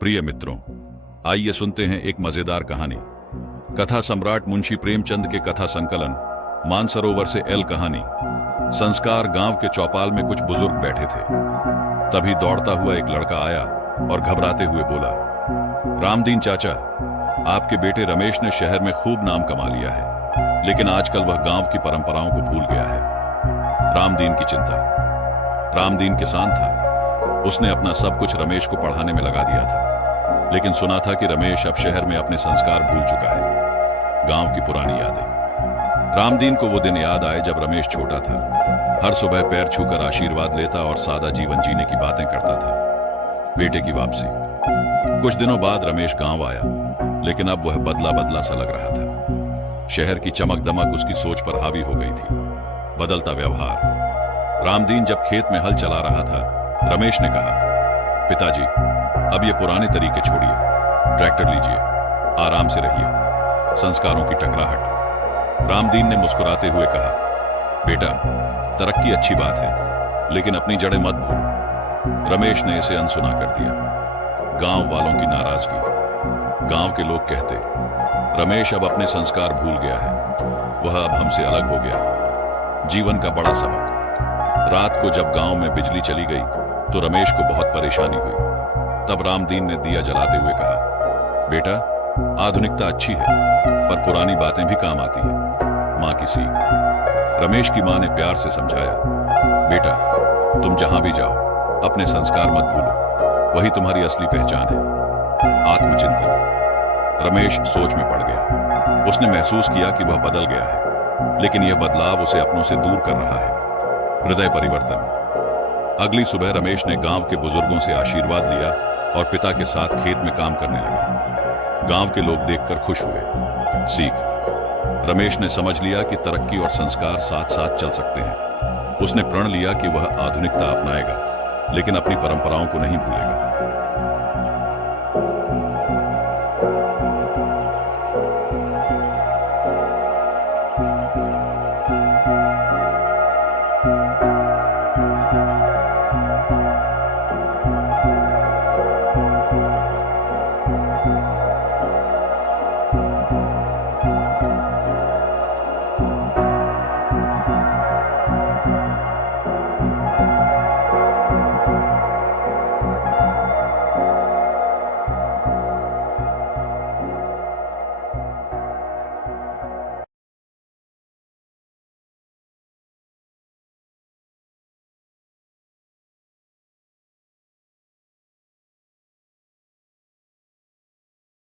प्रिय मित्रों, आइए सुनते हैं एक मजेदार कहानी। कथा सम्राट मुंशी प्रेमचंद के कथा संकलन मानसरोवर से एल कहानी। संस्कार। गांव के चौपाल में कुछ बुजुर्ग बैठे थे। तभी दौड़ता हुआ एक लड़का आया और घबराते हुए बोला, रामदीन चाचा, आपके बेटे रमेश ने शहर में खूब नाम कमा लिया है, लेकिन आजकल वह गांव की परंपराओं को भूल गया है। रामदीन की चिंता। रामदीन किसान था। उसने अपना सब कुछ रमेश को पढ़ाने में लगा दिया था, लेकिन सुना था कि रमेश अब शहर में अपने संस्कार भूल चुका है। गांव की पुरानी यादें। रामदीन को वो दिन याद आए जब रमेश छोटा था। हर सुबह पैर छूकर आशीर्वाद लेता और सादा जीवन जीने की बातें करता था। बेटे की वापसी। कुछ दिनों बाद रमेश गांव आया, लेकिन अब वह बदला बदला सा लग रहा था। शहर की चमक दमक उसकी सोच पर हावी हो गई थी। बदलता व्यवहार। रामदीन जब खेत में हल चला रहा था, रमेश ने कहा, पिताजी, अब ये पुराने तरीके छोड़िए, ट्रैक्टर लीजिए, आराम से रहिए, संस्कारों की टकराहट। रामदीन ने मुस्कुराते हुए कहा, बेटा, तरक्की अच्छी बात है, लेकिन अपनी जड़ें मत भूलो। रमेश ने इसे अनसुना कर दिया। गांव वालों की नाराजगी। गांव के लोग कहते, रमेश अब अपने संस्कार भूल गया है, वह अब हमसे अलग हो गया। जीवन का बड़ा सबक। रात को जब गांव में बिजली चली गई तो रमेश को बहुत परेशानी हुई। तब रामदीन ने दिया जलाते हुए कहा, बेटा, आधुनिकता अच्छी है, पर पुरानी बातें भी काम आती हैं। मां की सीख। रमेश की मां ने प्यार से समझाया, बेटा, तुम जहां भी जाओ अपने संस्कार मत भूलो, वही तुम्हारी असली पहचान है। आत्मचिंतन। रमेश सोच में पड़ गया। उसने महसूस किया कि वह बदल गया है, लेकिन यह बदलाव उसे अपनों से दूर कर रहा है। हृदय परिवर्तन। अगली सुबह रमेश ने गांव के बुजुर्गों से आशीर्वाद लिया और पिता के साथ खेत में काम करने लगा। गांव के लोग देखकर खुश हुए। सीख। रमेश ने समझ लिया कि तरक्की और संस्कार साथ साथ चल सकते हैं। उसने प्रण लिया कि वह आधुनिकता अपनाएगा, लेकिन अपनी परंपराओं को नहीं भूलेगा।